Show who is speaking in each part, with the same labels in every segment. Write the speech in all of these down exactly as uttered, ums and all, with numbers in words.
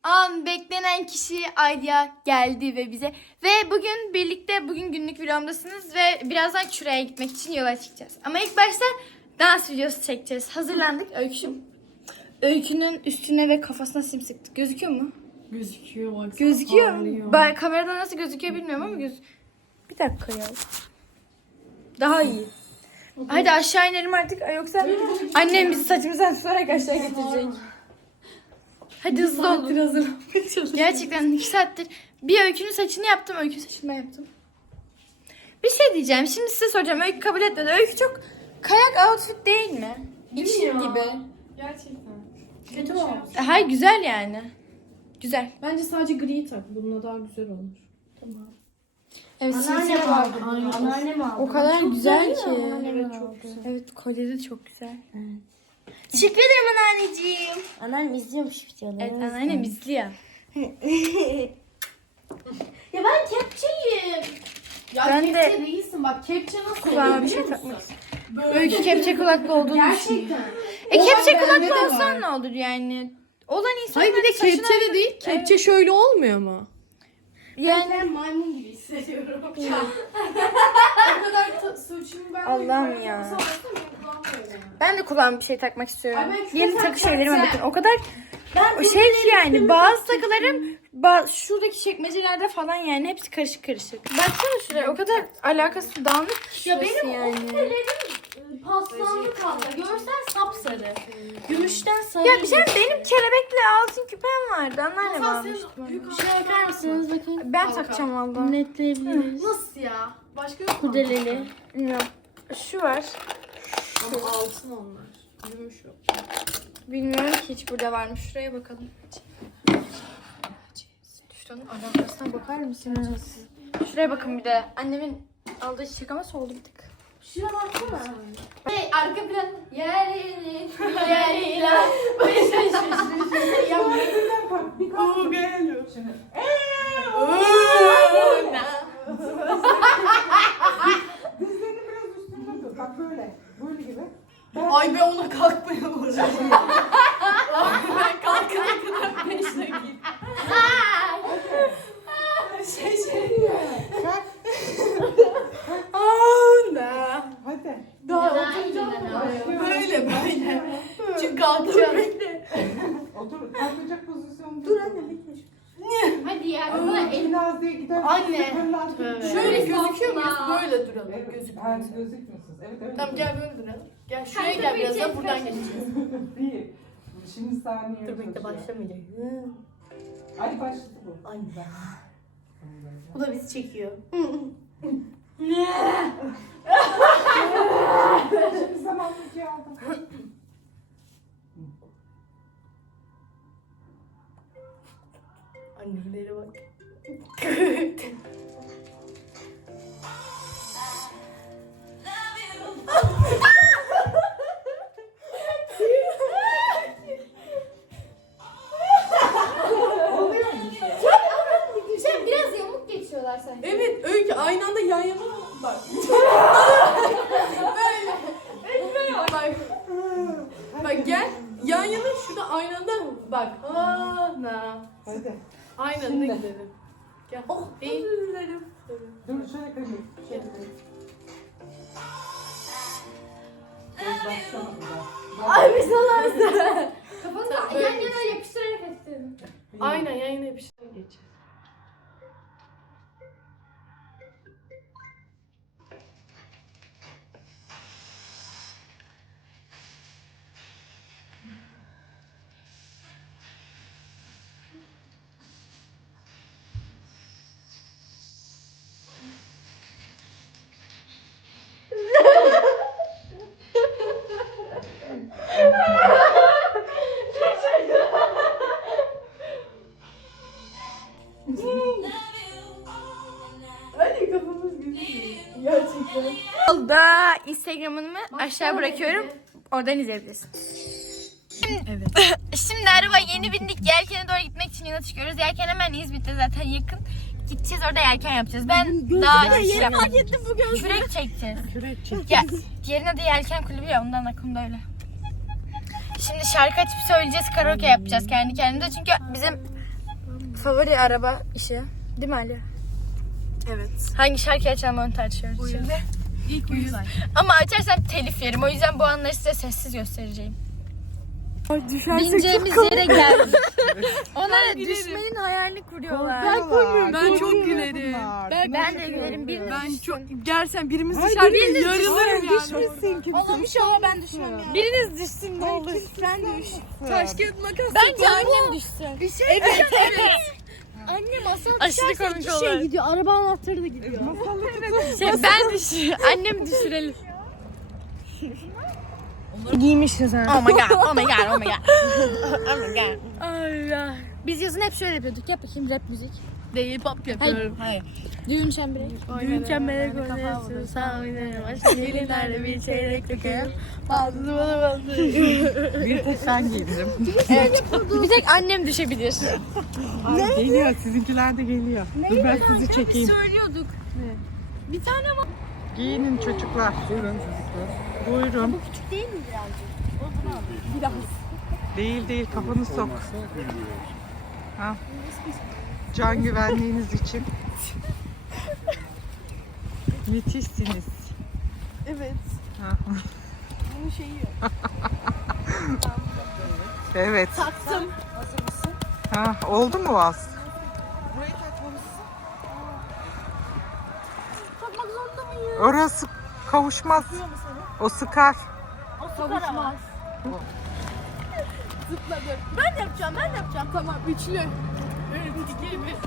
Speaker 1: an beklenen kişi Aydia geldi ve bize ve bugün birlikte bugün günlük vlogumdasınız ve birazdan şuraya gitmek için yola çıkacağız. Ama ilk başta dans videosu çekeceğiz. Hazırlandık. Öyküşüm. Öykünün üstüne ve kafasına sim sıktık. Gözüküyor mu?
Speaker 2: Gözüküyor bak.
Speaker 1: Gözüküyor mu? Ben kameradan nasıl gözüküyor bilmiyorum ama göz. Bir dakika ya. Daha iyi. Hadi aşağı inelim artık yoksa annem bizi saçımızdan tutarak aşağı getirecek. Hadi hızlı olun. Gerçekten iki saattir bir Öykünün saçını yaptım. Öykünün saçını ben yaptım. Bir şey diyeceğim. Şimdi size soracağım. Öykü kabul etmedi. Öykü çok kayak outfit değil mi? İçin gibi.
Speaker 2: Gerçekten. Kötü mü olmuş?
Speaker 1: Hayır güzel yani. Güzel.
Speaker 2: Bence sadece gri tak. Bununla daha güzel olur. Tamam.
Speaker 1: Evet,
Speaker 3: Anneannem aldı.
Speaker 2: Aynen.
Speaker 3: Anneannem aldı.
Speaker 1: o kadar güzel ki.
Speaker 3: Anneannem
Speaker 2: Evet,
Speaker 3: aldı.
Speaker 2: çok güzel.
Speaker 1: Evet kolye de çok güzel.
Speaker 3: Teşekkür ederim anneanneciğim. Anneannem izliyormuş videoları.
Speaker 1: Evet anneannem izliyor.
Speaker 3: Ya ben kepçeyim.
Speaker 2: Ya
Speaker 1: Ben
Speaker 2: kepçe
Speaker 1: de-
Speaker 2: değilsin bak. Kepçe nasıl
Speaker 1: Kulağıma
Speaker 2: oluyor
Speaker 1: bir şey
Speaker 2: biliyor
Speaker 1: takmak
Speaker 2: musun?
Speaker 1: istiyorum.
Speaker 2: Böyle.
Speaker 1: Öykü kepçe kulaklı olduğunu düşünüyor.
Speaker 2: Gerçekten.
Speaker 1: E
Speaker 2: O
Speaker 1: kepçe
Speaker 2: bende de
Speaker 1: kulaklı
Speaker 2: var.
Speaker 1: olsan ne olur yani? Olan insanlar
Speaker 4: Hayır bir de
Speaker 1: saçına-
Speaker 4: kepçe de değil. Kepçe şöyle olmuyor mu?
Speaker 1: Yani
Speaker 2: Ben maymun gibi hissediyorum. o kadar ta- suçumu ben de
Speaker 1: Allah'ım
Speaker 2: yukarıda
Speaker 1: ya.
Speaker 2: olsam aslında benim kulağım böyle.
Speaker 1: ben de kulağıma bir şey takmak istiyorum.
Speaker 2: Ay ben küpe
Speaker 1: Yeni takı
Speaker 2: takacağım
Speaker 1: şeylerime
Speaker 2: sen.
Speaker 1: bakın. O kadar o şey ki yani bazı takılarım bazı, şuradaki çekmecelerde falan yani hepsi karışık karışık. Baksana şuraya o kadar alakası dağınık ki
Speaker 3: Ya
Speaker 1: şurası
Speaker 3: benim
Speaker 1: yani.
Speaker 3: o küpelerim paslandı kaldı. Görsen sapsarı. Gümüşten sarı.
Speaker 1: Ya bir şey benim kelebekle altın küpem vardı. Anneannem
Speaker 2: Hasan
Speaker 1: almıştı
Speaker 2: senin
Speaker 1: bana.
Speaker 2: büyük
Speaker 3: Bir şey yapar mısınız bakın.
Speaker 1: Ben
Speaker 2: Halka.
Speaker 1: takacağım valla.
Speaker 3: Netleyebiliriz.
Speaker 2: Nasıl ya? Başka yok mu?
Speaker 3: Kurdeleli.
Speaker 1: Bilmiyorum. Şu var.
Speaker 2: Ama altın onlar. Gümüş yok.
Speaker 1: Bilmiyorum ki hiç burada var mı. Şuraya bakalım. Şuranın alakasına bakar mısınız? Şuraya bakın bir de. Annemin aldığı çiçek ama soldu bir tık.
Speaker 3: Şuna baksana.
Speaker 1: Hey arka plan. Yerini yeriyle.
Speaker 2: Bu geliyor.
Speaker 5: Dizlerini biraz üstüne tut. Bak böyle. Böyle gibi.
Speaker 2: Ay ben ona kalkmaya uğraşıyorum. Ben kalkana kadar beş dakika. şey şey. Ana.
Speaker 5: Hadi.
Speaker 2: Daha oturacağım. Böyle böyle. Çünkü kalkacağım.
Speaker 5: Otur. Kalkacak pozisyonda. Dur anne.
Speaker 3: Hadi ya.
Speaker 5: Biraz diye gider.
Speaker 2: Anne.
Speaker 5: Fırlat.
Speaker 2: Şöyle gözüküyor muyuz? Böyle duralım.
Speaker 5: Evet.
Speaker 2: Gözüküyor.
Speaker 5: Yani gözükmüyorsunuz. Evet evet.
Speaker 2: Tamam gel böyle duralım. Gel şuraya gel biraz da buradan geçeceğiz.
Speaker 5: Bir. Şimdi saniye.
Speaker 3: Dur bekle başlamayacak.
Speaker 5: Hadi başladı bu.
Speaker 3: Ay be. Bu da bizi çekiyor.
Speaker 5: Şimdi zamanlı şey aldım.
Speaker 2: Annelere bak.
Speaker 1: Sen biraz yamuk geçiyorlar sanki.
Speaker 2: Evet Öykü aynı anda yan yana bak. böyle. Evet böyle bak. Bak gel yan yana şurada aynı anda bak. Ana.
Speaker 5: Hadi.
Speaker 2: Aynı anda
Speaker 5: Şimdi.
Speaker 2: gidelim. Gel. Oh iyi.
Speaker 5: Dur şöyle kayayım. Şöyle kayayım. Dur başlamadı daha.
Speaker 1: Ay bir salarsın. Kafanı
Speaker 2: Sen
Speaker 1: da
Speaker 2: böyle
Speaker 1: yan yana yapıştırarak açtın.
Speaker 2: Aynen yan yana bir şey geçeceğiz. Hadi kafamız güzel. Gerçekten.
Speaker 1: Yolda Instagram'ımı aşağı bırakıyorum. Oradan izleyebilirsin.
Speaker 2: Evet.
Speaker 1: Şimdi araba yeni bindik. Yelken'e doğru gitmek için yola çıkıyoruz. Yelken hemen İzmit'te zaten yakın. Gideceğiz orada yelken yapacağız. Ben daha hiç yapmadım. Kürek çekeceğiz.
Speaker 5: Kürek çek.
Speaker 1: Ya, diğerinin adı Yelken Kulübü ya ondan aklımda öyle. Şimdi şarkı açıp söyleyeceğiz. Karaoke yapacağız kendi kendimize. Çünkü bizim favori araba işi. Değil mi Ali?
Speaker 2: Evet.
Speaker 1: Hangi şarkıyı açalım onu tartışıyoruz şimdi.
Speaker 2: İlk uyuz.
Speaker 1: Ama açarsam telif yerim. O yüzden bu anları size sessiz göstereceğim. Bineceğimiz yere geldik. Onlara düşmenin hayalini kuruyorlar.
Speaker 2: Ben çok gülerim.
Speaker 1: Ben, ben de gülerim. Biriniz
Speaker 2: Ben
Speaker 1: düşsün.
Speaker 2: çok gerçekten birimiz düşer bir yarılırım yani.
Speaker 5: Düşmesin kimse.
Speaker 1: Oğlum inşallah ben düşmem ya. Biriniz düşsün ne olur.
Speaker 5: Sen düş.
Speaker 2: Taş kağıt makas.
Speaker 1: Bence annem düşsün.
Speaker 3: Bir şey evet, evet. Annem masaya
Speaker 1: Aşırı
Speaker 3: düşerse
Speaker 1: komik
Speaker 3: iki
Speaker 1: olur.
Speaker 3: şey gidiyor. Araba anahtarı da gidiyor.
Speaker 1: Şey, ben düşür. Annem düşürelim. Giymişiz ha. Oh my god, oh my god, oh my god. Oh my god. Allah. Biz yazın hep şöyle yapıyorduk. Yap bakayım rap müzik.
Speaker 2: Değil pop yapıyorum.
Speaker 1: Hayır. Düğün çemberi. Düğün çemberi koyuyorsun. Sağ oynarım. Başka gelinlerle bir çeyrek dökerim. Bazı bana bazı.
Speaker 5: Bir tek sen giydirim.
Speaker 1: Evet. Bir tek annem düşebilir.
Speaker 5: Ay, geliyor, sizinkiler de geliyor. Dur ben sizi çekeyim.
Speaker 1: Söylüyorduk. Bir tane var.
Speaker 5: Giyinin çocuklar. Buyurun çocuklar. Buyurun.
Speaker 3: Bu küçük değil mi birazcık?
Speaker 5: Değil değil, kafanı sok. Ha. Can güvenliğiniz için. Müthişsiniz.
Speaker 2: Evet.
Speaker 5: Ha.
Speaker 2: Bunun şeyi yok.
Speaker 5: Evet.
Speaker 2: Taktım.
Speaker 5: Ha, oldu mu az?
Speaker 2: Burayı takmamışsın.
Speaker 3: Takmak zorunda mıyım?
Speaker 5: Orası kavuşmaz. O sıkar.
Speaker 3: O sıkaramaz.
Speaker 2: Zıpladım. Ben de yapacağım ben de yapacağım. Tamam üçlü. Üç, iki, bir.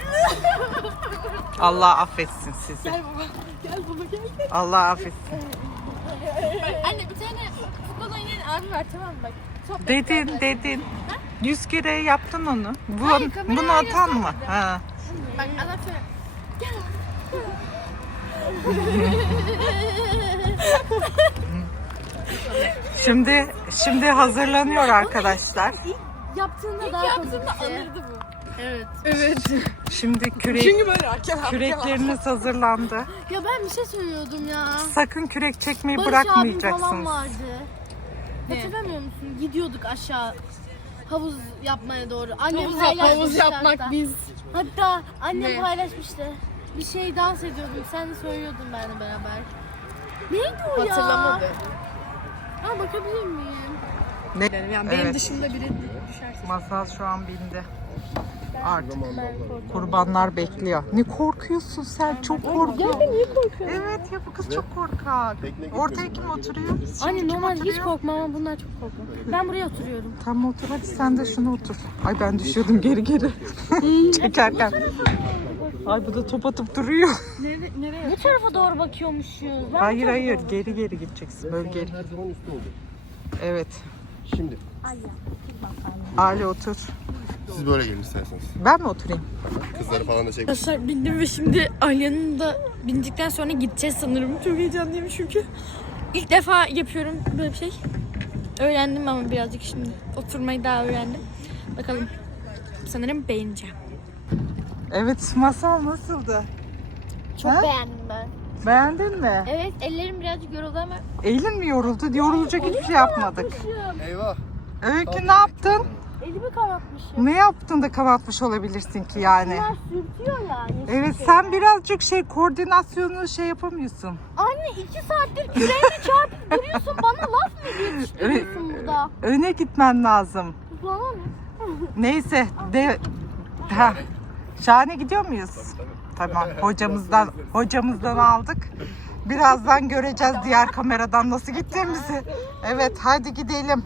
Speaker 5: Allah affetsin sizi.
Speaker 2: Gel baba. Gel baba gel.
Speaker 5: Allah affetsin.
Speaker 3: Anne bir tane futbol oynayan abi var tamam mı bak. Sohbet
Speaker 5: Dedin dedin. Yüz kere yaptın onu. Bu,
Speaker 3: Hayır, kameraya
Speaker 5: bunu atan mı? Ha.
Speaker 3: Bak adam şöyle.
Speaker 5: Şimdi şimdi hazırlanıyor arkadaşlar.
Speaker 3: Yaptığında daha
Speaker 2: Yaptığımda
Speaker 3: komikti.
Speaker 2: anırdı bu.
Speaker 1: Evet.
Speaker 2: Evet.
Speaker 5: Şimdi kürek,
Speaker 2: Çünkü böyle hakem hakem.
Speaker 5: kürekleriniz hazırlandı.
Speaker 3: Ya ben bir şey söylüyordum ya.
Speaker 5: Sakın kürek çekmeyi
Speaker 3: Barış abim falan
Speaker 5: bırakmayacaksınız.
Speaker 3: vardı.
Speaker 2: Ne?
Speaker 3: Hatırlamıyor musun? Gidiyorduk aşağı havuz yapmaya doğru. Annem
Speaker 2: Havuz, yap,
Speaker 3: paylaşmıştı
Speaker 2: havuz yapmak
Speaker 3: hatta.
Speaker 2: biz.
Speaker 3: Hatta annem
Speaker 2: Ne?
Speaker 3: paylaşmıştı. Bir şey dans ediyorduk. Sen de söylüyordun benimle beraber. Neydi o ya?
Speaker 2: Hatırlamadı.
Speaker 3: Ha bakabilir miyim?
Speaker 5: Ne?
Speaker 2: Yani benim
Speaker 5: Evet.
Speaker 2: dışımda biri düşerse.
Speaker 5: Masal şu an bindi. Artık kurbanlar bekliyor. Ne korkuyorsun sen? Çok korkuyorsun.
Speaker 3: niye korkuyorsun?
Speaker 5: Evet ya bu kız çok korkak. Ortaya kim oturuyor? Şimdi
Speaker 3: Anne
Speaker 5: kim
Speaker 3: normal hiç
Speaker 5: oturuyor?
Speaker 3: korkmam ama bunlar çok korkuyor. Ben buraya oturuyorum.
Speaker 5: Tamam otur hadi sen de şunu otur. Ay ben düşüyordum geri geri. Çekerken. Ay bu da top atıp duruyor.
Speaker 3: Bu tarafa doğru bakıyormuşuz. Ben
Speaker 5: Hayır hayır geri geri gideceksin böyle geri.
Speaker 6: Her zaman üstte olur.
Speaker 5: Evet.
Speaker 6: Şimdi
Speaker 5: Ali otur.
Speaker 6: siz böyle gelin isterseniz.
Speaker 5: Ben mi oturayım?
Speaker 6: Kızları falan da çek.
Speaker 1: Arkadaşlar bindim ve şimdi Alya'nın da bindikten sonra gideceğiz sanırım. Çok heyecanlıyım çünkü. İlk defa yapıyorum böyle bir şey. Öğrendim ama birazcık şimdi. Oturmayı daha öğrendim. Bakalım. Sanırım beğeneceğim.
Speaker 5: Evet Masal nasıldı?
Speaker 3: çok
Speaker 5: Ha?
Speaker 3: beğendim ben.
Speaker 5: Beğendin mi?
Speaker 3: Evet ellerim birazcık yoruldu ama
Speaker 5: Eylül mi yoruldu? Yorulacak hiçbir şey yapmadık.
Speaker 6: Eyvah.
Speaker 5: Öykü ne yaptın?
Speaker 3: elimi karartmışım.
Speaker 5: Ne yaptın da kanatmış olabilirsin ki yani?
Speaker 3: Bunlar sürtüyor ya. yeşil
Speaker 5: Evet
Speaker 3: şey.
Speaker 5: sen birazcık şey koordinasyonu şey yapamıyorsun.
Speaker 3: Anne iki saattir küreğine çarpıp duruyorsun. Bana laf mı yetiştiriyorsun burada?
Speaker 5: Öne gitmen lazım.
Speaker 3: Bana ne?
Speaker 5: Neyse de ha. Şahane gidiyor muyuz? Tamam. Hocamızdan hocamızdan aldık. Birazdan göreceğiz diğer kameradan nasıl gittiğimizi. Evet hadi gidelim.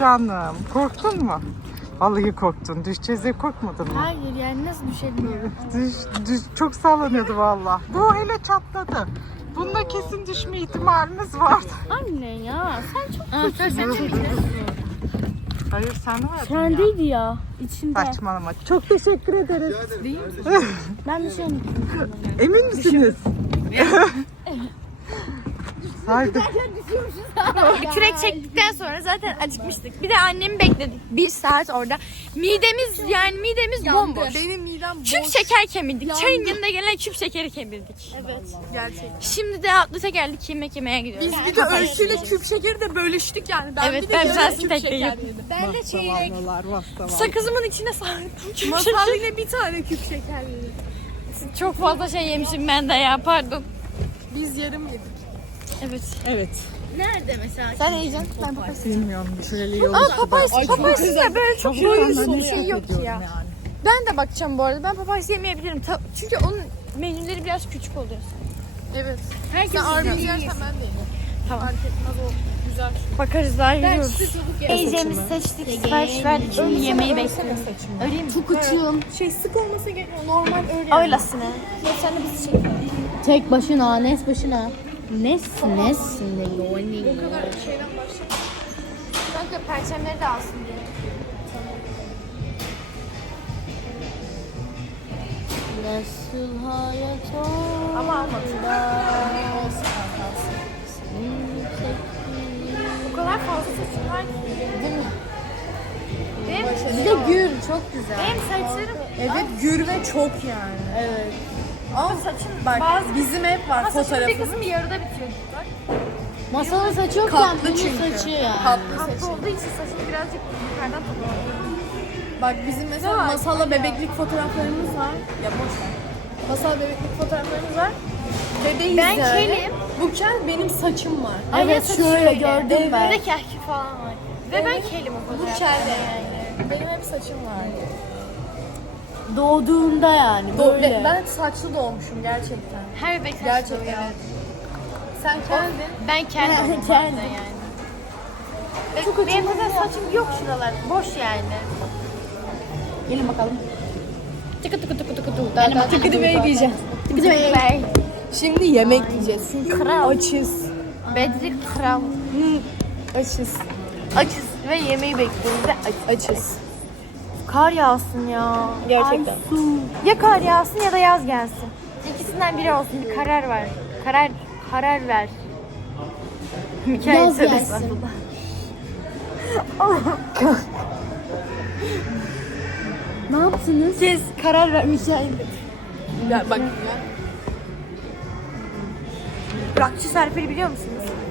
Speaker 5: canım. Korktun mu? Vallahi korktun. Düşeceğiz diye korkmadın mı?
Speaker 1: Hayır yani nasıl düşelim ya?
Speaker 5: Düş, düş, çok sallanıyordu valla. Bu hele çatladı. Bunda kesin düşme ihtimaliniz vardı.
Speaker 3: Anne ya sen çok
Speaker 1: Aa, sen sen
Speaker 5: Hayır sen mi verdin ya?
Speaker 3: sendeydi ya içinde.
Speaker 5: Saçmalama. Çok teşekkür ederiz.
Speaker 3: Ben bir şey unuttum.
Speaker 5: Emin misiniz? Haydi.
Speaker 1: Kürek çektikten sonra zaten acıkmıştık. Bir de annemi bekledik. Bir saat orada. Midemiz yani midemiz bomboş.
Speaker 2: Benim midem boş.
Speaker 1: Küp şeker kemirdik. Çayın yanında gelen küp şekeri kemirdik.
Speaker 3: Evet.
Speaker 2: Gerçekten.
Speaker 1: Şimdi de Atlas'a geldik yemek yemeye gidiyoruz.
Speaker 2: Biz bir de ölçüyle küp şekeri de bölüştük yani. Ben
Speaker 1: Evet,
Speaker 2: bir de
Speaker 1: ben
Speaker 2: yarım
Speaker 1: biraz
Speaker 2: küp
Speaker 1: tekleyim.
Speaker 2: şeker yedim.
Speaker 1: Ben de çeyrek.
Speaker 5: Var,
Speaker 1: Sakızımın içine sardım küp
Speaker 2: Masal
Speaker 1: şeker.
Speaker 2: yine bir tane küp şeker yedi.
Speaker 1: Çok fazla şey yemişim ben de ya pardon.
Speaker 2: Biz yarım yedik.
Speaker 1: Evet.
Speaker 5: Evet.
Speaker 3: Nerede mesela?
Speaker 1: Sen yiyeceksin. Ben papayası.
Speaker 5: Bilmiyorum. Şöyle yol.
Speaker 1: Aa papayası. Papayası da böyle çok
Speaker 5: Böyle
Speaker 1: bir şey yok ki ya. Ben de bakacağım bu arada. Ben papayası yemeyebilirim. Ta- Çünkü onun menüleri biraz küçük oluyor.
Speaker 2: Evet.
Speaker 1: Herkes
Speaker 2: Sen armut
Speaker 1: yiyecek.
Speaker 2: yersen ben de yerim.
Speaker 1: Tamam.
Speaker 2: Fark etmez o güzel.
Speaker 1: Bakarız daha
Speaker 2: Ben
Speaker 1: yiyoruz.
Speaker 2: size çabuk yerim.
Speaker 1: Yiyeceğimizi seçtik. Sipariş verdik. Şimdi yemeği bekliyoruz. Öyle mi?
Speaker 3: Çok açığım.
Speaker 2: Şey sık olmasa gerek normal öyle. yani.
Speaker 1: Öylesine. Sen de bizi çek.
Speaker 3: Tek başına, nes başına. Nes, nes ne
Speaker 2: O kadar şeyden başla.
Speaker 1: Kanka perçemleri de alsın diye.
Speaker 3: Nasıl hayat oldu?
Speaker 1: Ama almadım.
Speaker 2: Olsun kalsın.
Speaker 1: O kadar fazla saçım var ki. Değil mi? Benim,
Speaker 3: Bir de gül çok güzel.
Speaker 1: benim saçlarım
Speaker 2: Evet gür ve çok yani.
Speaker 3: Evet.
Speaker 2: Ama
Speaker 1: saçım
Speaker 2: bak
Speaker 1: bazı
Speaker 2: bizim hep var
Speaker 1: Ama saçımın bir
Speaker 2: fotoğrafımız.
Speaker 1: kısmı yarıda bitiyor. Bak.
Speaker 3: Masanın saçı yokken
Speaker 2: Katlı
Speaker 3: bunun
Speaker 2: çünkü.
Speaker 3: saçı yani.
Speaker 2: Tatlı
Speaker 1: Katlı
Speaker 2: saçı.
Speaker 1: olduğu için saçım birazcık yukarıdan toplanıyor.
Speaker 2: Bak bizim mesela
Speaker 1: var?
Speaker 2: masalla bebeklik fotoğraflarımız var. Ya boş ver. Masal bebeklik fotoğraflarımız var. Bebeğiz
Speaker 1: Ben
Speaker 2: yani.
Speaker 1: kelim.
Speaker 2: Bu kel benim saçım var.
Speaker 3: Evet şöyle gördüm ben.
Speaker 1: Böyle kehki falan var. Ve ben kelim o
Speaker 2: Bu
Speaker 1: fotoğrafta.
Speaker 2: kel de yani. Benim hep saçım var.
Speaker 3: Doğduğunda yani
Speaker 2: Do-
Speaker 3: böyle.
Speaker 2: be- ben saçlı doğmuşum gerçekten.
Speaker 1: Her bebek saçlı
Speaker 2: Gerçekten.
Speaker 1: oluyor.
Speaker 2: Sen keldin.
Speaker 1: Ben kel
Speaker 3: Ben
Speaker 1: oldum
Speaker 3: kel.
Speaker 1: zaten yani. Ve benim zaten saçım yok şuralar. Boş yani.
Speaker 3: Gelin bakalım.
Speaker 1: Tıkı tıkı tıkı tıkı tıkı.
Speaker 3: Benim bakalım.
Speaker 2: Tıkıdı bey diyeceğim.
Speaker 1: Tıkı tıkı bey.
Speaker 2: Şimdi yemek yiyeceğiz. Çünkü
Speaker 1: Kral.
Speaker 2: açız.
Speaker 1: Bedri kral.
Speaker 2: Açız.
Speaker 1: Açız ve yemeği bekliyoruz ve aç-
Speaker 2: Açız.
Speaker 1: Kar yağsın ya.
Speaker 2: Gerçekten.
Speaker 1: Ay, su. Ya kar yağsın ya da yaz gelsin. İkisinden biri olsun. Bir karar ver. Karar karar ver. Mikael
Speaker 3: Yaz
Speaker 1: söyle.
Speaker 3: gelsin. Ne yaptınız?
Speaker 1: Siz karar ver Mikael.
Speaker 2: Ya bak ya.
Speaker 1: Rockçı Serpil'i biliyor musunuz?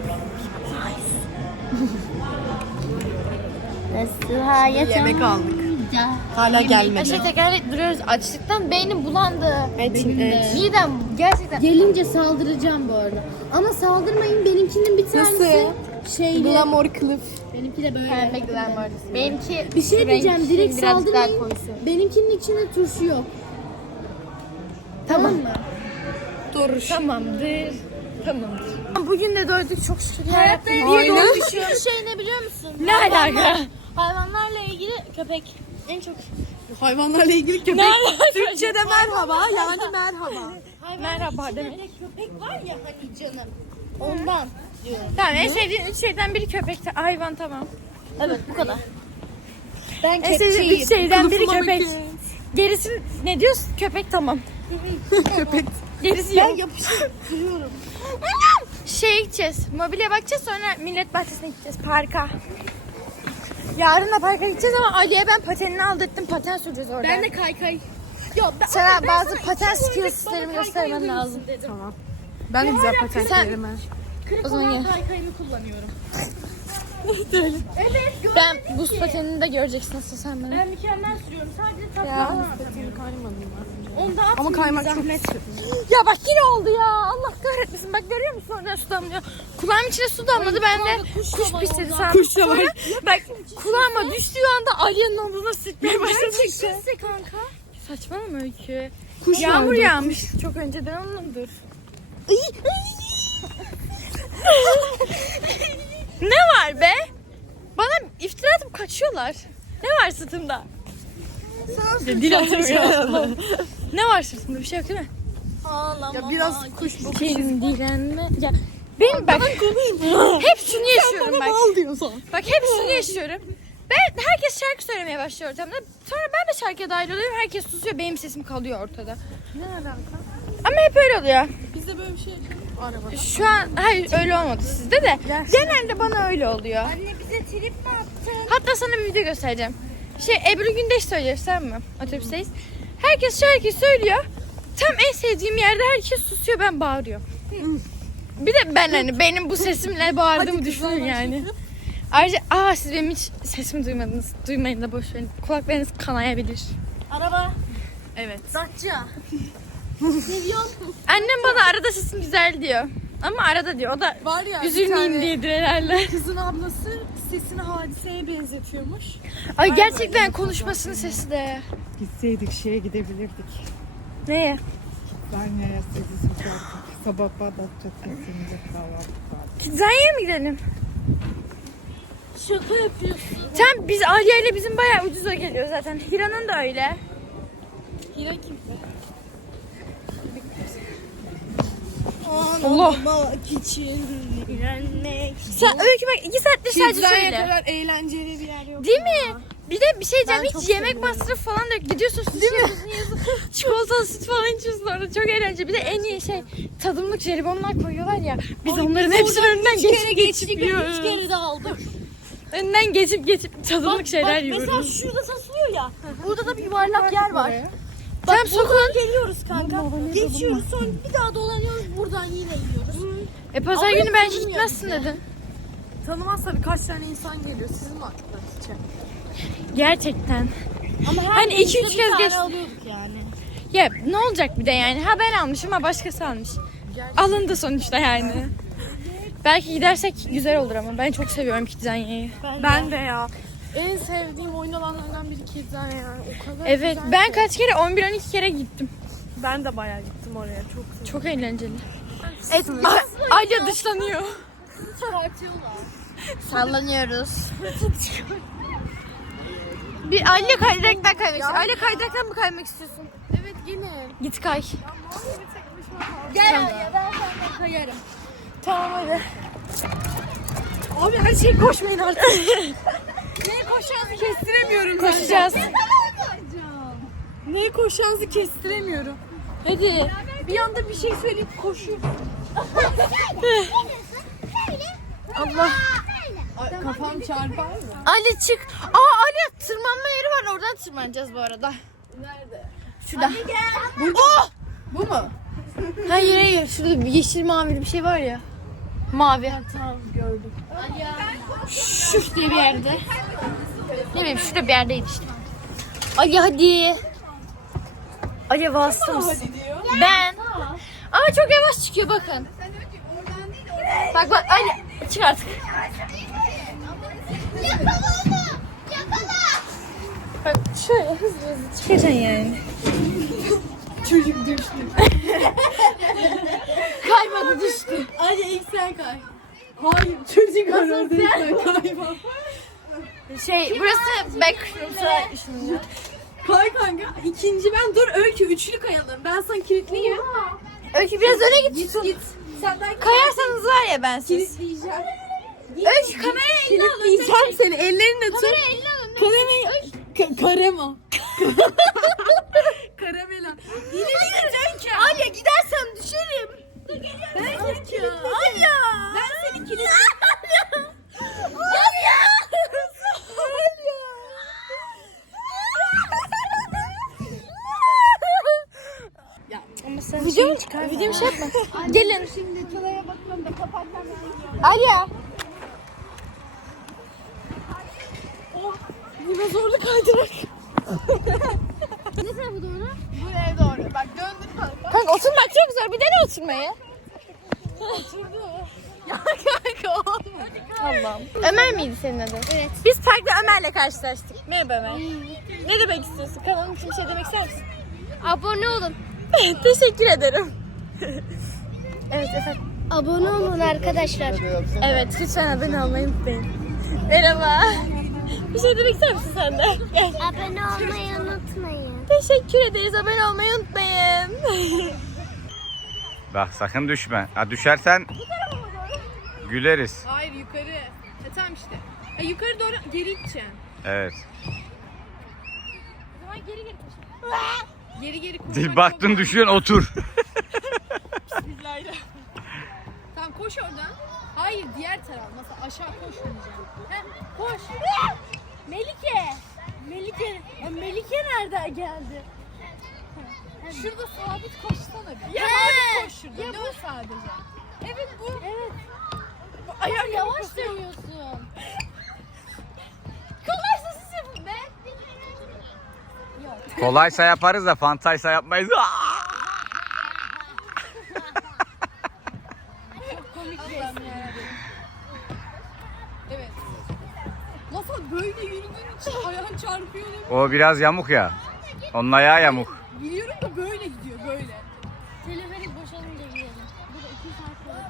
Speaker 3: Nasıl hayat
Speaker 2: Yemek aldık.
Speaker 3: oldu?
Speaker 2: Hala gelmedi.
Speaker 1: Şey tekrar edip duruyoruz. Açlıktan beynim bulandı.
Speaker 2: Benim de.
Speaker 1: Midem gerçekten.
Speaker 3: Gelince saldıracağım bu arada. Ama saldırmayın, benimkinin bir tanesi
Speaker 2: Nasıl?
Speaker 3: şeyli.
Speaker 2: Glamour Cliff.
Speaker 3: Benimki de böyle.
Speaker 1: Pembe glamour. Benimki
Speaker 3: Bir şey diyeceğim,
Speaker 1: renk
Speaker 3: direkt
Speaker 1: birazcık daha
Speaker 3: saldırmayın.
Speaker 1: koysun.
Speaker 3: Benimkinin içinde turşu yok.
Speaker 1: Tamam.
Speaker 3: mı?
Speaker 2: Dur.
Speaker 1: Tamamdır. Tamamdır. Bugün de doyduk çok şükür.
Speaker 3: Hayatta
Speaker 1: Yarabbim.
Speaker 3: en
Speaker 2: Aynen.
Speaker 3: büyük düşüyor şey ne biliyor musun?
Speaker 1: Ne alaka?
Speaker 3: Hayvanlarla ilgili köpek. En çok.
Speaker 2: Hayvanlarla ilgili köpek.
Speaker 1: Nerede?
Speaker 2: Türkçe'de merhaba yani merhaba.
Speaker 1: Merhaba demek.
Speaker 3: İçinde köpek var ya hani canım. Ondan diyorum.
Speaker 1: Tamam en sevdiğin üç şeyden biri köpek. Hayvan tamam.
Speaker 3: Evet bu kadar. Ben
Speaker 1: En sevdiğin üç şeyden biri köpek. Gerisi ne diyorsun? Köpek tamam.
Speaker 2: Köpek.
Speaker 1: Gerisi yok. Ben yapışıp kırıyorum. Şeye gideceğiz. Mobilya bakacağız sonra millet bahçesine gideceğiz. Parka. Yarın da parka gideceğiz ama Ali'ye ben patenini aldırttım. Paten süreceğiz orada.
Speaker 3: Ben de kaykay.
Speaker 1: Yok, ben, sana bazı paten skills'lerimi göstermem lazım.
Speaker 2: Tamam. Ben de güzel patent
Speaker 1: Sen-
Speaker 2: yerim ha.
Speaker 3: Kırık
Speaker 1: O zaman
Speaker 3: olan
Speaker 1: ye.
Speaker 3: kaykayımı kullanıyorum.
Speaker 1: Ben buz patenini de göreceksin nasıl sen bana.
Speaker 3: Ben mükemmel sürüyorum. Sadece tatlı
Speaker 1: Ya.
Speaker 3: falan atamıyorum. Onu da atmayayım.
Speaker 2: Ama kaymak çok
Speaker 3: zahmet.
Speaker 1: Ya bak yine oldu ya. Allah kahretmesin. Bak görüyor musun oradan su damlıyor. Kulağım içine su damladı. Ben de
Speaker 3: kuş
Speaker 1: kuş
Speaker 3: da var
Speaker 1: pisledi
Speaker 3: oradan.
Speaker 1: sandım.
Speaker 2: Kuş da var.
Speaker 1: Sonra bak kulağıma düştüğü anda Aliye'nin omzuna sıkmaya başladı.
Speaker 3: Gerçekten. kanka.
Speaker 1: Saçmalama Öykü.
Speaker 2: Kuş
Speaker 1: Yağmur
Speaker 2: vardı.
Speaker 1: yağmış. Çok önceden onundur. Ne var be? Bana iftira atıp kaçıyorlar. Ne var sırtımda? Dil atıyor. Ne var sırtımda? Bir şey yok değil mi?
Speaker 3: Ağlama.
Speaker 4: Ya biraz kuş bu.
Speaker 1: Kim direnme. Ya benim bak hep şunu yaşıyorum bak.
Speaker 4: Al diyorsan.
Speaker 1: Bak hep şunu yaşıyorum. Ben herkes şarkı söylemeye başlıyor ortamda. Sonra ben de şarkıya dahil oluyorum. Herkes susuyor. Benim sesim kalıyor ortada.
Speaker 4: Ne alaka?
Speaker 1: Ama hep öyle oluyor.
Speaker 4: Bizde böyle bir şey arabada.
Speaker 1: Şu an hayır öyle olmadı sizde de. Genelde bana öyle oluyor.
Speaker 3: Anne bize trip mi attın?
Speaker 1: Hatta sana bir video göstereceğim. Şey Ebru Gündeş söylüyor sen mi? Otobüsteyiz. Herkes şarkıyı söylüyor. Tam en sevdiğim yerde herkes susuyor, ben bağırıyorum. Bir de ben hani benim bu sesimle bağırdığımı düşünün yani. Ayrıca aa siz benim hiç sesimi duymadınız. Duymayın da boş verin. Kulaklarınız kanayabilir.
Speaker 3: Araba.
Speaker 4: Evet.
Speaker 3: Datça. Seviyorsun.
Speaker 1: Annem bana arada sesim güzel diyor. Ama arada diyor. O da
Speaker 4: Var ya bir
Speaker 1: üzülmeyeyim
Speaker 4: tane
Speaker 1: diyedir herhalde.
Speaker 4: kızın ablası sesini Hadise'ye benzetiyormuş.
Speaker 1: Ay gerçekten konuşmasının sesi de.
Speaker 5: Gitseydik şeye gidebilirdik.
Speaker 1: Neye?
Speaker 5: Zanya'ya sesi sıcaktık. Sabah Bağdat Caddesi'nde kahvaltı vardı.
Speaker 1: Kidzanya'ya mı gidelim?
Speaker 3: Şaka yapıyorsun.
Speaker 1: Tam biz Aliye ile bizim bayağı ucuza geliyor zaten. Hira'nın da öyle.
Speaker 4: Hira kim?
Speaker 1: Allah.
Speaker 3: Anlamak için direnmek.
Speaker 1: Sen öykü bak iki saattir sadece
Speaker 4: Kidzanya
Speaker 1: söyle.
Speaker 4: kadar eğlenceli bir yer yok.
Speaker 1: Değil mi? Bir de bir şey diyeceğim,
Speaker 4: Ben
Speaker 1: hiç
Speaker 4: çok
Speaker 1: yemek
Speaker 4: seviyorum.
Speaker 1: masrafı falan da yok. Gidiyorsun süt içiyorsun, yiyorsun. Çikolatalı süt falan içiyorsun orada. Çok eğlenceli. Bir de en iyi şey tadımlık jelibonlar koyuyorlar ya. Biz onların hepsinin önünden geçip geçip
Speaker 3: Üç
Speaker 1: yiyoruz.
Speaker 3: kere de aldık.
Speaker 1: Önden geçip geçip tadımlık şeyler
Speaker 3: Bak
Speaker 1: yiyoruz.
Speaker 3: mesela şurada satılıyor ya. Burada da bir yuvarlak yer var.
Speaker 1: Tamam sokun.
Speaker 3: Geliyoruz kanka. Geçiyoruz sonra bir daha dolanıyoruz. Buradan yine yiyoruz.
Speaker 1: E pazar günü belki gitmezsin dedin.
Speaker 4: Tanımazsa birkaç tane insan geliyor. Sizin mi aklınız için?
Speaker 1: Gerçekten.
Speaker 3: Ama her
Speaker 1: Hani iki,
Speaker 3: gün
Speaker 1: üç
Speaker 3: bir
Speaker 1: kez
Speaker 3: tane
Speaker 1: geç-
Speaker 3: alıyorduk yani.
Speaker 1: Ya ne olacak bir de yani. Ha ben almışım ha başkası almış. Alındı sonuçta yani. Belki gidersek güzel olur ama ben çok seviyorum Kidzanya'yı.
Speaker 4: Ben de ya. En sevdiğim oyun alanlarından biri Kidzanya yani. O kadar
Speaker 1: Evet
Speaker 4: güzel
Speaker 1: ben
Speaker 4: ki.
Speaker 1: kaç kere on bir on iki kere gittim.
Speaker 4: Ben de bayağı gittim oraya. Çok sevdim.
Speaker 1: Çok eğlenceli. Evet, Alya dışlanıyor.
Speaker 3: Çıkartıyorlar.
Speaker 1: Sallanıyoruz. Bir Alya kaydıraktan kaymak istiyor. Alya kaydıraktan mı kaymak istiyorsun?
Speaker 4: Evet gelin.
Speaker 1: Git kay.
Speaker 3: Gel ya ben senden kayarım.
Speaker 1: Tamam hadi.
Speaker 4: Abi her şey koşmayın artık. Neye koşacağınızı kestiremiyorum.
Speaker 1: Koşacağız.
Speaker 4: Neye koşacağınızı kestiremiyorum.
Speaker 1: Hadi.
Speaker 4: Bir anda bir şey söyleyip koşuyor.
Speaker 1: Allah.
Speaker 4: Kafam çarpar mı?
Speaker 1: Ali çık. Aa Ali tırmanma yeri var. Oradan tırmanacağız bu arada.
Speaker 4: Nerede?
Speaker 1: Şurada.
Speaker 4: Burada. Bu mu?
Speaker 1: Hayır hayır. Şurada bir yeşil mavili bir şey var ya. Mavi.
Speaker 4: Tamam gördüm.
Speaker 1: Şu diye bir yerde. Ne bileyim şurada bir yerdeydi işte. Ali hadi. Ali vasıta mısın? Ben. Ama çok yavaş çıkıyor bakın. Bak bak Ali çık artık. Bak şöyle hızlı hızlı çıkacaksın yani.
Speaker 4: Çocuk düştü.
Speaker 1: Kaymadı düştü.
Speaker 4: Hadi ilk sen kay. Hayır çocuk var orada ilk sen kayma.
Speaker 1: Şey burası backroom sıra düşünüyor.
Speaker 4: Kay kanka. İkinci ben dur Öykü üçlü kayalım. Ben sana kilitliyim.
Speaker 1: Öykü biraz öne git.
Speaker 4: Git git. Senden
Speaker 1: Kayarsanız var ya ben siz.
Speaker 4: kilitleyeceğim.
Speaker 1: Öykü kamerayı eline alın.
Speaker 4: Kilitleyeceğim seni. Ellerini tut.
Speaker 1: Kamerayı eline alın.
Speaker 4: Karemeyi... Ka- karema. Karamela. Yine gideceksin ki.
Speaker 1: Alya gidersem düşerim.
Speaker 4: Ben seni kilitleyeceğim. Alya. Ben seni kilitleyeceğim.
Speaker 1: Alya.
Speaker 4: Ama sen
Speaker 1: Video mu çıkar? Video mu şey yapma. Gelin.
Speaker 3: Şimdi Tıla'ya bakıyorum da kapatacağım.
Speaker 1: Alya.
Speaker 4: yine zorlu kaydırak.
Speaker 3: Ne tarafı doğru?
Speaker 4: Bu ev doğru. Bak döndür kanka.
Speaker 1: Kanka oturmak çok zor. Bir dene oturmayı.
Speaker 4: Ya kanka olma.
Speaker 1: Allah'ım. Ömer miydi senin adın?
Speaker 3: Evet.
Speaker 1: Biz parkta Ömer'le karşılaştık. Merhaba Ömer. Ne demek istiyorsun? Kanalım için bir şey demek ister misin?
Speaker 3: Abone olun.
Speaker 1: Teşekkür ederim. Evet efendim.
Speaker 3: Abone olun arkadaşlar.
Speaker 1: Evet lütfen abone olmayı unutmayın. Merhaba. Bir şey demek ister misin sen de? Gel.
Speaker 3: Abone olmayı unutmayın.
Speaker 1: Teşekkür ederiz. Abone olmayı unutmayın.
Speaker 7: Bak sakın düşme. Ha, düşersen güleriz.
Speaker 4: Hayır yukarı. E tamam işte. E, yukarı doğru geri gideceksin.
Speaker 7: Evet.
Speaker 4: O zaman geri geri koş. Geri geri koş.
Speaker 7: Dil baktın düşüyorsun otur.
Speaker 4: Tamam koş oradan. Hayır diğer taraf. Mesela aşağı koşmayacağım. He, koş.
Speaker 3: Melike. Melike. Ya Melike nereden geldi?
Speaker 4: Şurada sabit koşsana bir. Ya
Speaker 3: He.
Speaker 4: sabit koş şurada. Ne o sadece? Evet bu.
Speaker 3: Evet.
Speaker 4: Ayağım
Speaker 3: Yavaş dönüyorsun. Kolaysa siz yapın be.
Speaker 7: Kolaysa yaparız da fantaysa yapmayız.
Speaker 3: Komik resim.
Speaker 4: Evet. Nasıl böyle yürüdüğün için ayağın çarpıyor.
Speaker 7: O biraz yamuk ya. Onun ayağı yamuk.
Speaker 4: Biliyorum da böyle gidiyor böyle.
Speaker 3: Teleferik boşalınca gidelim. Burada iki saat sonra.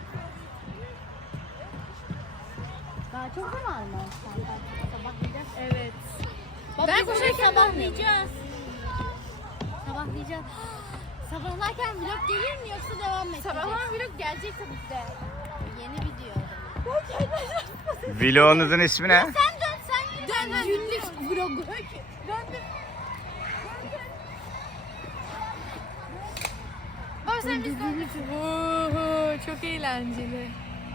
Speaker 3: Daha çok zaman mı? Sabahlayacağız.
Speaker 4: Evet.
Speaker 3: Ben koşarken sabahlayacağız. Sabahlayacağız. Sabahlarken vlog gelir mi yoksa devam mı edeceğiz?
Speaker 4: Sabahlar vlog gelecek tabii ki de.
Speaker 3: Yeni video.
Speaker 7: Vlogunuzun ismi ne?
Speaker 3: Sen dön sen yürü.
Speaker 4: Dön dön. Günlük vlogu. Öykü. Dön dön.
Speaker 3: Baba sen biz dön.
Speaker 4: Vuhu, çok eğlenceli.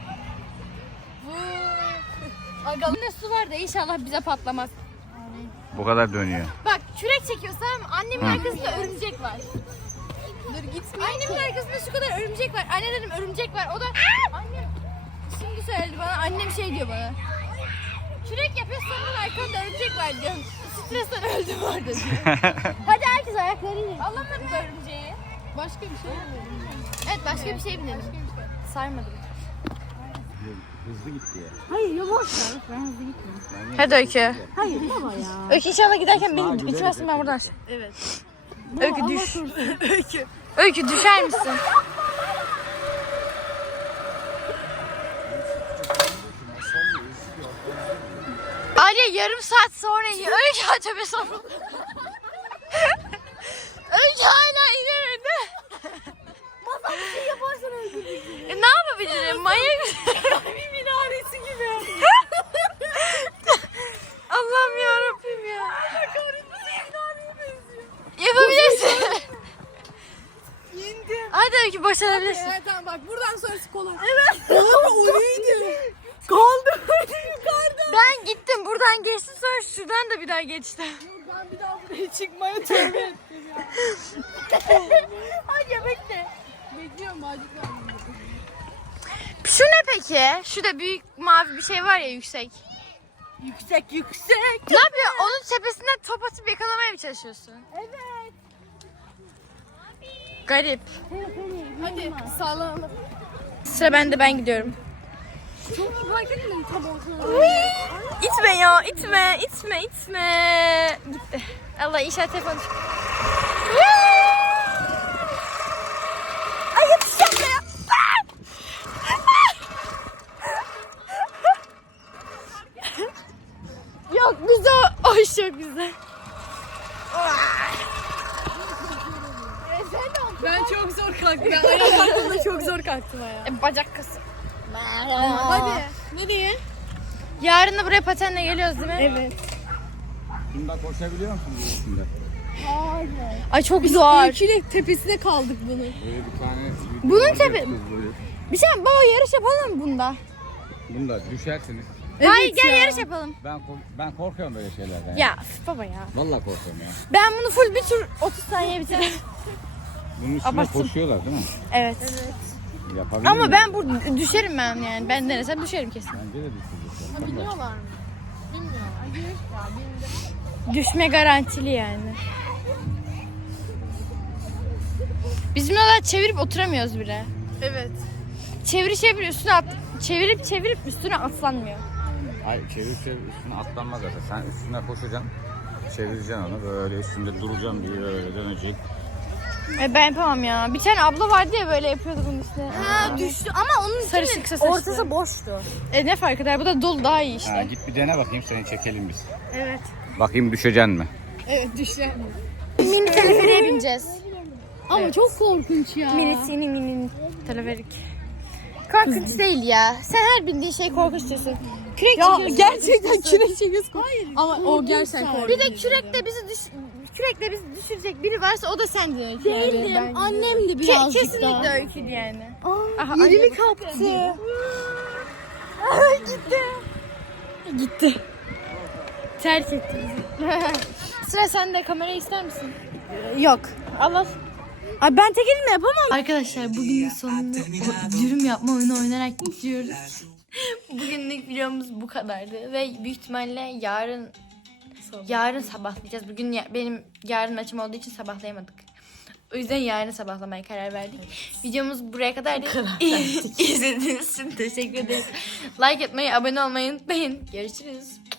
Speaker 3: Aga ne su var da inşallah bize patlamaz.
Speaker 7: Bu kadar dönüyor.
Speaker 3: Bak kürek çekiyorsam annemin
Speaker 7: Hı.
Speaker 3: arkasında örümcek var.
Speaker 4: Dur gitme.
Speaker 3: Annemin arkasında şu kadar örümcek var. Anne dedim örümcek var. O da annem şimdi söyledi bana. Annem şey diyor bana. Kürek yapıyorsun sonra arkanda örümcek var diyor. Stresten öldüm orada diyor. Hadi herkes ayaklarıyla. Alamadık örümceği.
Speaker 4: Başka bir şey mi?
Speaker 3: Evet başka bir şey binelim. Saymadım.
Speaker 7: Hızlı gitti ya.
Speaker 3: Hayır ya boş ver. Ben hızlı gitmiyorum.
Speaker 1: Hadi Öykü.
Speaker 3: Hayır baba ya.
Speaker 1: Öykü inşallah giderken beni itmezsin ben buradan.
Speaker 4: Evet.
Speaker 1: Öykü düş. Öykü. Öykü düşer misin? Arya yarım saat sonra Öykü acaba sonra. Öykü hala ileride.
Speaker 3: Baba bir şey yaparsan öldürürüm.
Speaker 1: E, ne yapabilirim? Manyak bir minaresi gibi. Allah'ım yarabbim ya. Yapabilirsin. Hadi Öykü başarabilirsin.
Speaker 4: Evet tamam bak buradan sonrası kolay. Evet. Abi o neydi? Kaldı böyle yukarıda.
Speaker 1: Ben gittim buradan geçtim sonra şuradan da bir daha geçtim.
Speaker 4: Ben bir daha buraya çıkmaya tövbe ettim ya.
Speaker 3: Hadi bekle.
Speaker 4: Bekliyorum acıklar.
Speaker 1: Şu ne peki? Şu da büyük mavi bir şey var ya yüksek.
Speaker 3: Yüksek yüksek.
Speaker 1: Ne yapıyor? Onun tepesinden top atıp yakalamaya mı çalışıyorsun?
Speaker 3: Evet.
Speaker 1: Garip.
Speaker 4: Hadi sağlayalım.
Speaker 1: Sıra bende, ben gidiyorum.
Speaker 3: Çok fark etmedim tam ortalarına.
Speaker 1: İtme ya, itme, itme, itme. Gitti. Allah inşallah telefonu çık. Ay yapışacağım ya. Yok bizde o, o iş yok bizde.
Speaker 4: Ben çok zor kalktım. Ben ayağa kalktığımda çok zor kalktım ayağa.
Speaker 1: E, bacak kası.
Speaker 4: Hadi. Nereye?
Speaker 1: Yarın da buraya patenle geliyoruz değil mi?
Speaker 4: Evet.
Speaker 7: Bunda koşabiliyor musun bu üstünde?
Speaker 1: Ay çok zor.
Speaker 4: Öyküyle tepesine kaldık bunun.
Speaker 7: Böyle bir tane...
Speaker 1: Bunun tabi. Bir şey baba yarış yapalım mı bunda?
Speaker 7: Bunda düşersiniz.
Speaker 1: Hayır gel yarış yapalım.
Speaker 7: Ben kork- ben korkuyorum böyle şeylerden.
Speaker 1: Ya üf, baba ya.
Speaker 7: Vallahi korkuyorum ya.
Speaker 1: Ben bunu full bir tur otuz saniye bitiririm.
Speaker 7: Bunun üstüne
Speaker 1: Abarttım.
Speaker 7: koşuyorlar değil mi?
Speaker 1: Evet.
Speaker 7: Yapabilir
Speaker 1: Ama
Speaker 7: miyim?
Speaker 1: ben burada düşerim ben yani. Ben denesem düşerim kesin.
Speaker 7: Bence de düşecekler.
Speaker 4: Biliyorlar mı?
Speaker 1: Düşme garantili yani. Bizim odalar çevirip oturamıyoruz bile.
Speaker 4: Evet.
Speaker 1: Çeviri çevir üstüne at. Çevirip çevirip üstüne atlanmıyor.
Speaker 7: Ay çevir çevir üstüne atlanmaz zaten. Sen üstüne koşacaksın. Çevireceksin onu böyle üstünde duracaksın diye böyle dönecek.
Speaker 1: E, ben yapamam ya. Bir tane abla vardı ya böyle yapıyordu bunun üstüne.
Speaker 3: Ha düştü ama onun
Speaker 1: Sarısı kısa saçlı.
Speaker 3: ortası boştu.
Speaker 1: E ne fark eder? Bu da dolu daha iyi işte.
Speaker 7: Ha, git bir dene bakayım seni çekelim biz.
Speaker 1: Evet.
Speaker 7: Bakayım düşeceksin mi?
Speaker 4: Evet düşer.
Speaker 1: Mini teleferiğe bineceğiz.
Speaker 4: Ama çok korkunç ya.
Speaker 1: Minisini mini teleferik. Korkunç değil ya. Sen her bindiğin şey korkunç diyorsun. Kürek
Speaker 4: Ya
Speaker 1: çekiyorsun.
Speaker 4: gerçekten kürek çekiyoruz. Hayır. Ama o gerçekten korkunç.
Speaker 1: Bir de kürekle bizi düş kürekle bizi düşürecek biri varsa o da sendin Öykü.
Speaker 3: Değildim. Annem de
Speaker 1: Ke-
Speaker 3: birazcık
Speaker 1: kesinlikle
Speaker 3: daha.
Speaker 1: Öykü'ydü yani.
Speaker 3: Aha,
Speaker 1: Yerini kaptı. Gitti. Gitti. Terk etti bizi. Sıra sende. Kamerayı ister misin?
Speaker 3: Yok.
Speaker 1: Al al.
Speaker 3: Ay ben tek elimle yapamam.
Speaker 1: Arkadaşlar bugünün sonunu o dürüm yapma oyunu oynayarak bitiriyoruz. Bugünlük videomuz bu kadardı ve büyük ihtimalle yarın yarın sabahlayacağız. Bugün ya- benim yarın maçım olduğu için sabahlayamadık. O yüzden yarın sabahlamaya karar verdik. Videomuz buraya kadardı. İzlediğiniz için teşekkür ederiz. Like etmeyi, abone olmayı unutmayın. Görüşürüz.